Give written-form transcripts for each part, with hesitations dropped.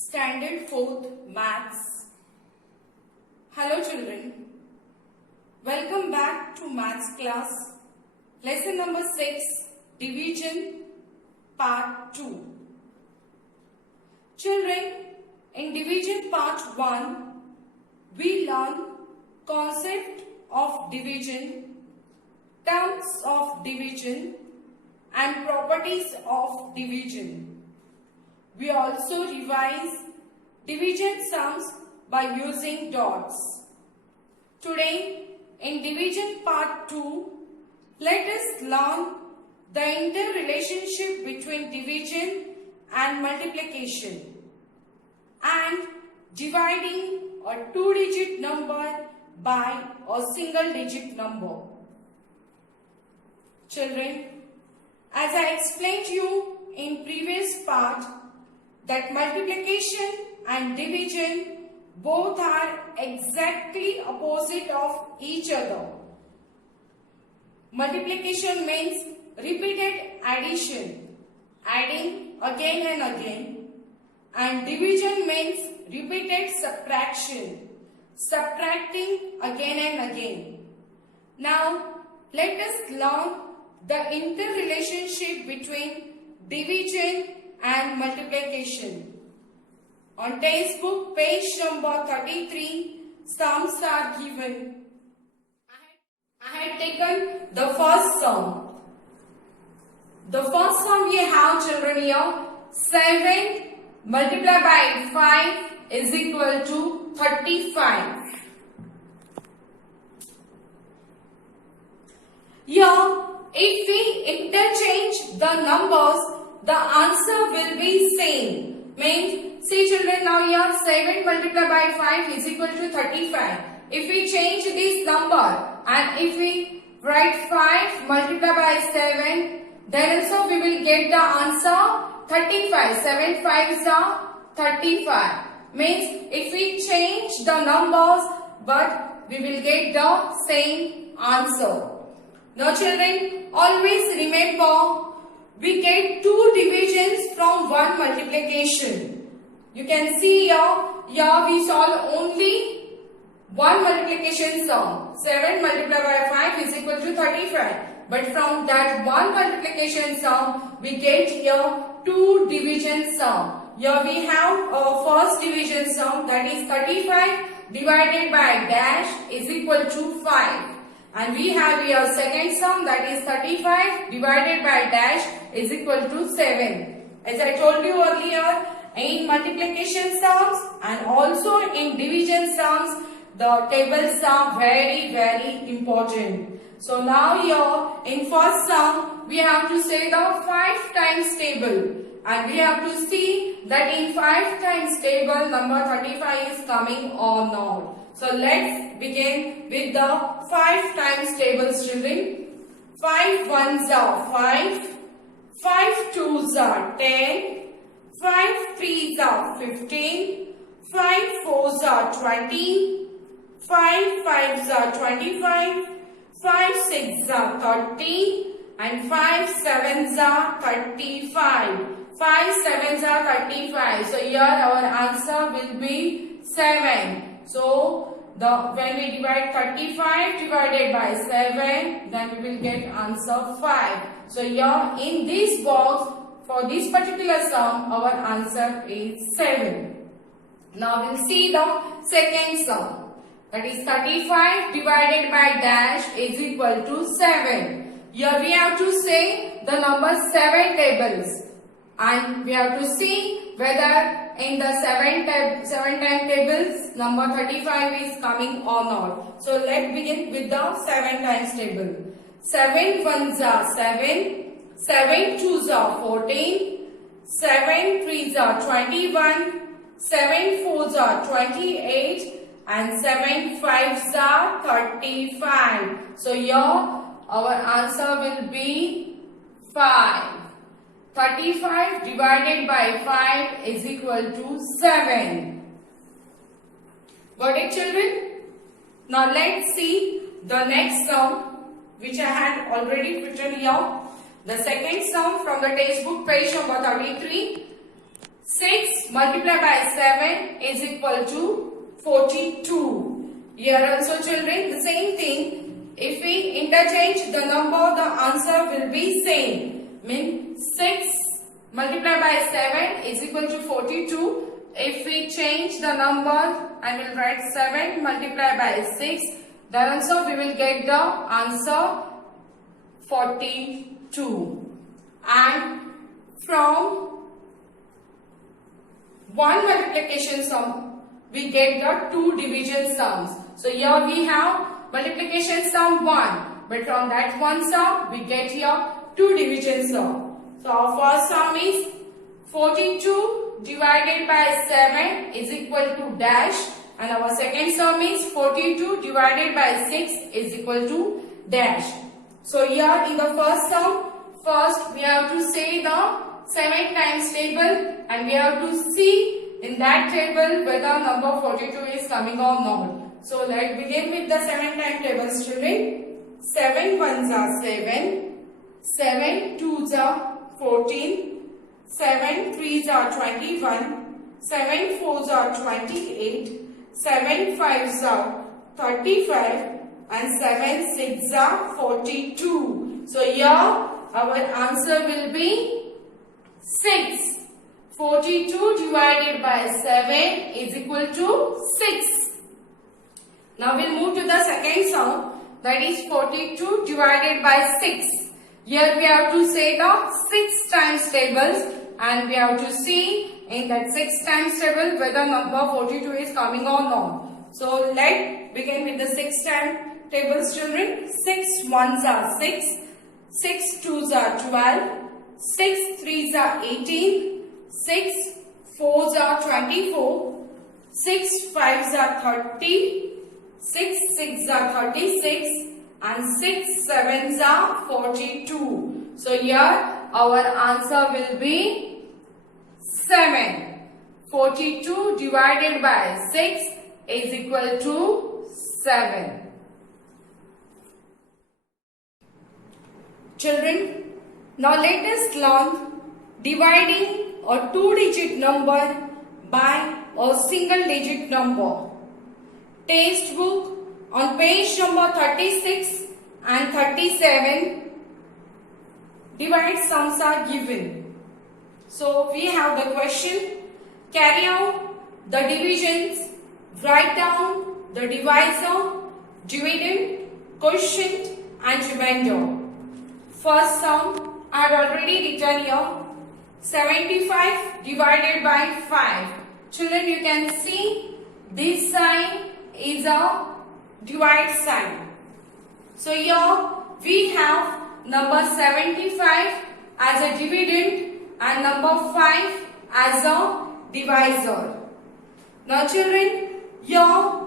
Standard 4th Maths. Hello children, welcome back to Maths class. Lesson number 6, Division Part 2. Children, in Division Part 1, we learn concept of division, terms of division and properties of division. We also revise division sums by using dots. Today, in Division Part 2, let us learn the interrelationship between division and multiplication and dividing a two-digit number by a single-digit number. Children, as I explained to you in previous part, that multiplication and division both are exactly opposite of each other. Multiplication means repeated addition, adding again and again, and division means repeated subtraction, subtracting again and again. Now, let us learn the interrelationship between division and multiplication. On textbook page number 33, sums are given. I had taken the first sum. The first sum we have, children, here 7 multiplied by 5 is equal to 35. Here, if we interchange the numbers, the answer will be same. Means, see children, now here 7 multiplied by 5 is equal to 35. If we change this number and if we write 5 multiplied by 7, then also we will get the answer 35. 7 5s are 35. Means, if we change the numbers, but we will get the same answer. Now children, always remember, we get two divisions from one multiplication. You can see here we solve only one multiplication sum. 7 multiplied by 5 is equal to 35. But from that one multiplication sum, we get here two division sum. Here we have our first division sum, that is 35 divided by dash is equal to 5. And we have here second sum, that is 35 divided by dash is equal to 7. As I told you earlier, in multiplication sums and also in division sums, the tables are very important. So now here in first sum, we have to say the 5 times table. And we have to see that in 5 times table, number 35 is coming or not. So let's begin with the 5 times tables, children. 5 ones are 5, 5 twos are 10, 5 threes are 15, 5 fours are 20, 5 fives are 25, 5 sixes are 30, and 5 sevens are 35. 5 sevens are 35. So here our answer will be 7. So when we divide 35 divided by 7, then we will get answer 5. So here in this box, for this particular sum, our answer is 7. Now we'll see the second sum. That is 35 divided by dash is equal to 7. Here we have to say the number 7 tables. And we have to see whether in the 7 time tables number 35 is coming or not. So let's begin with the 7 times table. 7 ones are 7, 7 twos are 14, 7 threes are 21, 7 fours are 28 and 7 fives are 35. So here our answer will be 5. 35 divided by 5 is equal to 7. Got it, children? Now let's see the next sum which I had already written here. The second sum from the textbook page number 33. 6 multiplied by 7 is equal to 42. Here also children, the same thing. If we interchange the number, the answer will be same. Means 6 multiplied by 7 is equal to 42. If we change the number, I will write 7 multiplied by 6. Then also we will get the answer 42. And from one multiplication sum, we get the two division sums. So here we have multiplication sum 1. But from that one sum, we get here two division sum. So our first sum is 42 divided by 7 is equal to dash. And our second sum is 42 divided by 6 is equal to dash. So here in the first sum, first we have to say the 7 times table and we have to see in that table whether number 42 is coming or not. So let's begin with the 7 times tables children. 7 ones are 7, 7 twos are 14, 7 threes are 21, 7 fours are 28, 7 fives are 35 and 7 sixes are 42. So here our answer will be 6. 42 divided by 7 is equal to 6. Now we'll move to the second sum, that is 42 divided by 6. Here we have to say the 6 times tables and we have to see in that 6 times table whether number 42 is coming or not. So let's begin with the 6 times tables children. 6 ones are 6, 6 twos are 12, 6 threes are 18, 6 fours are 24, 6 fives are 30, 6 sixes are 36 and 6 sevens are 42. So here our answer will be 7. 42 divided by 6 is equal to 7. Children, now let us learn dividing a two-digit number by a single-digit number. Textbook on page number 36 and 37, divide sums are given. So we have the question, carry out the divisions, write down the divisor, dividend, quotient and remainder. First sum I have already written here, 75 divided by 5. Children, you can see this sign is a divide sign. So here we have number 75 as a dividend and number 5 as a divisor. Now children, here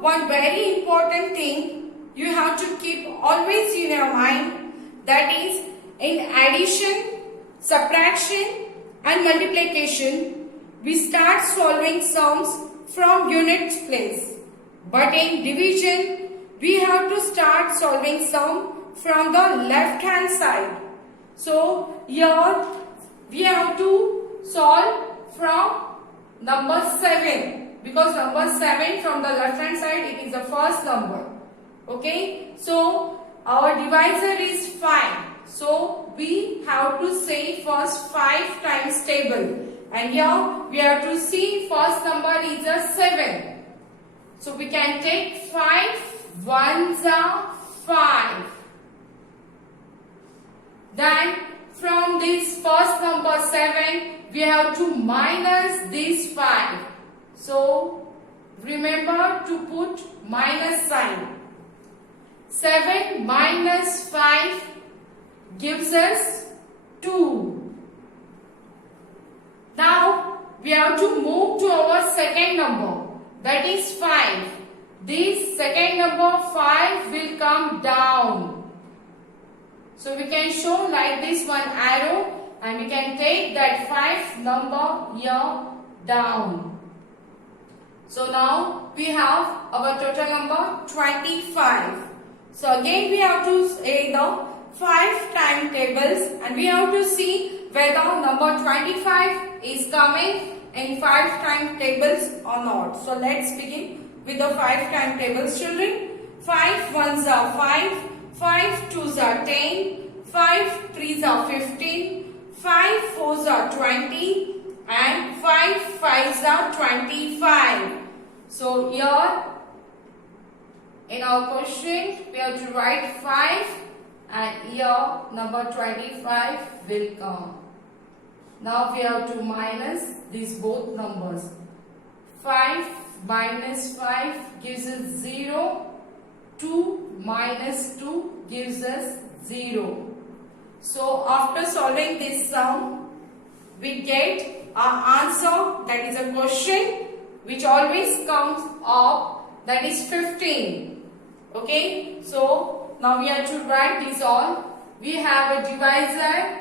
one very important thing you have to keep always in your mind, that is in addition, subtraction and multiplication we start solving sums from units place. But in division, we have to start solving sum from the left hand side. So here we have to solve from number 7, because number 7 from the left hand side, it is the first number. Okay, so our divisor is 5. So we have to say first 5 times table, and here we have to see first number is a 7. So we can take 5 ones are 5. Then from this first number 7, we have to minus this 5. So remember to put minus sign. 7 minus 5 gives us 2. Now we have to move to our second number, that is 5. This second number 5 will come down. So we can show like this one arrow and we can take that 5 number here down. So now we have our total number 25. So again we have to say the 5 time tables and we have to see whether number 25 is coming in 5 timetables or not? So let's begin with the 5 timetables, children. 5 ones are 5, 5 twos are 10, 5 threes are 15, 5 fours are 20 and 5 fives are 25. So here in our question we have to write 5 and here number 25 will come. Now we have to minus these both numbers. 5 minus 5 gives us 0. 2 minus 2 gives us 0. So after solving this sum, we get our answer, that is a question which always comes up, that is 15. Okay, so now we have to write this all. We have a divisor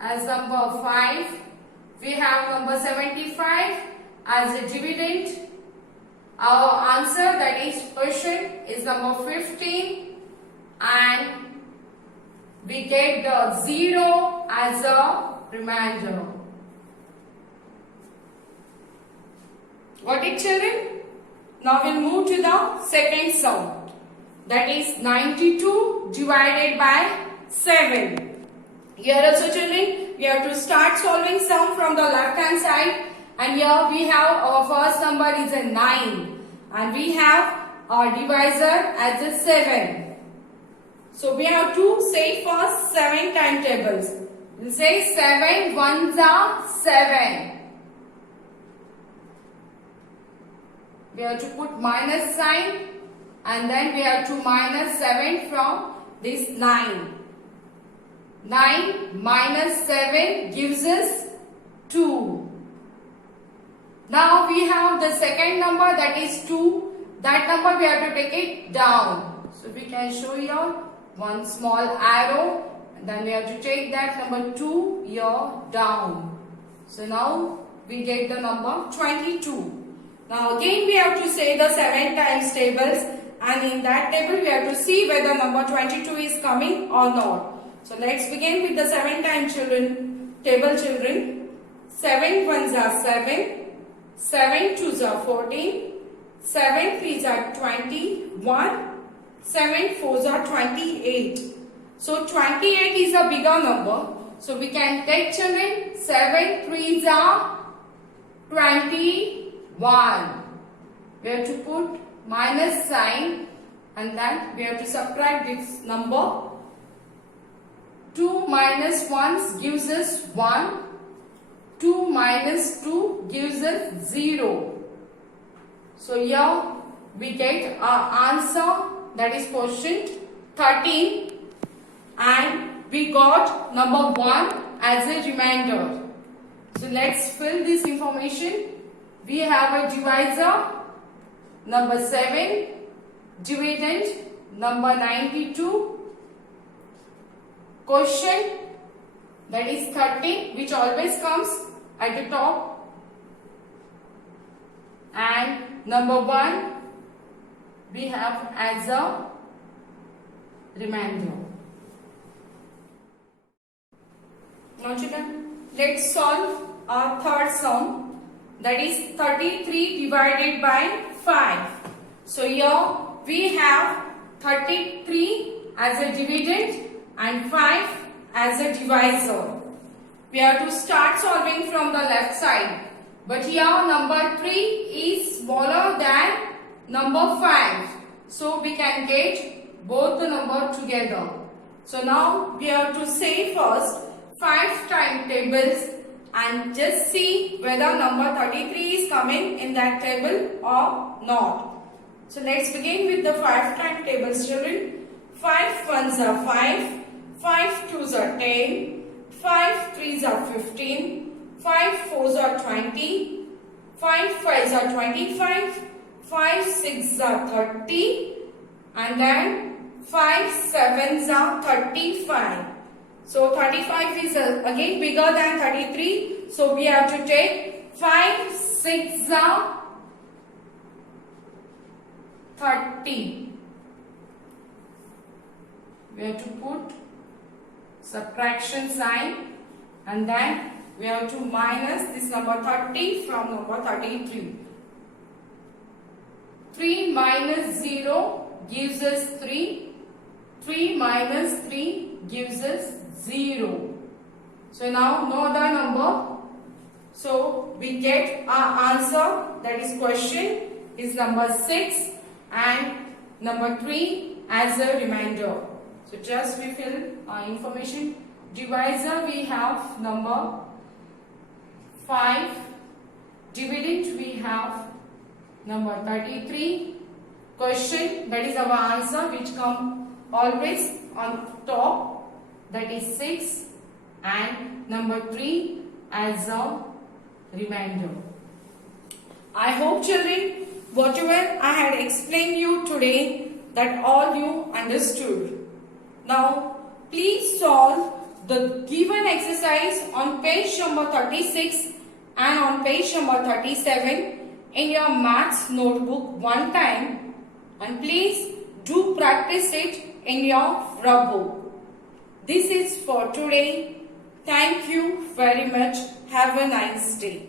as number 5. We have number 75 as a dividend. Our answer, that is question, is number 15 and we get the 0 as a remainder. Got it, children? Now we'll move to the second sum, that is 92 divided by 7. Here also, children, we have to start solving sum from the left hand side. And here we have our first number is a 9 and we have our divisor as a 7. So we have to say first 7 timetables. We'll say 7 ones are 7. We have to put minus sign and then we have to minus 7 from this 9. 9 minus 7 gives us 2. Now we have the second number, that is 2. That number we have to take it down. So we can show here one small arrow and then we have to take that number 2 here down. So now we get the number 22. Now again we have to say the 7 times tables and in that table we have to see whether number 22 is coming or not. So let's begin with the 7 times table, children. 7 ones are 7. 7 twos are 14, 7 threes are 21, 7 fours are 28. So 28 is a bigger number. So we can take, children, 7 threes are 21. We have to put minus sign and then we have to subtract this number. 2 minus 1 gives us 1. 2 minus 2 gives us 0. So here we get our answer, that is question 13 and we got number 1 as a remainder. So let's fill this information. We have a divisor number 7, dividend number 92, question that is 30 which always comes at the top and number 1 we have as a remainder. Now children, let's solve our third sum, that is 33 divided by 5. So here we have 33 as a dividend and 5 as a divisor. We have to start solving from the left side. But here number 3 is smaller than number 5. So we can get both the number together. So now we have to say first 5 timetables and just see whether number 33 is coming in that table or not. So let's begin with the 5 timetables, children. 5 ones are 5, 5 twos are 10, 5 threes are 15, 5 fours are 20, 5 fives are 25, 5 sixes are 30 and then 5 sevens are 35. So 35 is again bigger than 33. So we have to take 5 6s are 30. We have to put subtraction sign and then we have to minus this number 30 from number 33. 3 minus 0 gives us 3. 3 minus 3 gives us 0. So now no other number. So we get our answer, that is question is number 6 and number 3 as a remainder. So just we fill our information. Divisor we have number 5. Dividend we have number 33. Question, that is our answer, which come always on top, that is 6 and number 3 as a remainder. I hope children, whatever I had explained you today, that all you understood. Now please solve the given exercise on page number 36 and on page number 37 in your maths notebook one time, and please do practice it in your rub book. This is for today. Thank you very much. Have a nice day.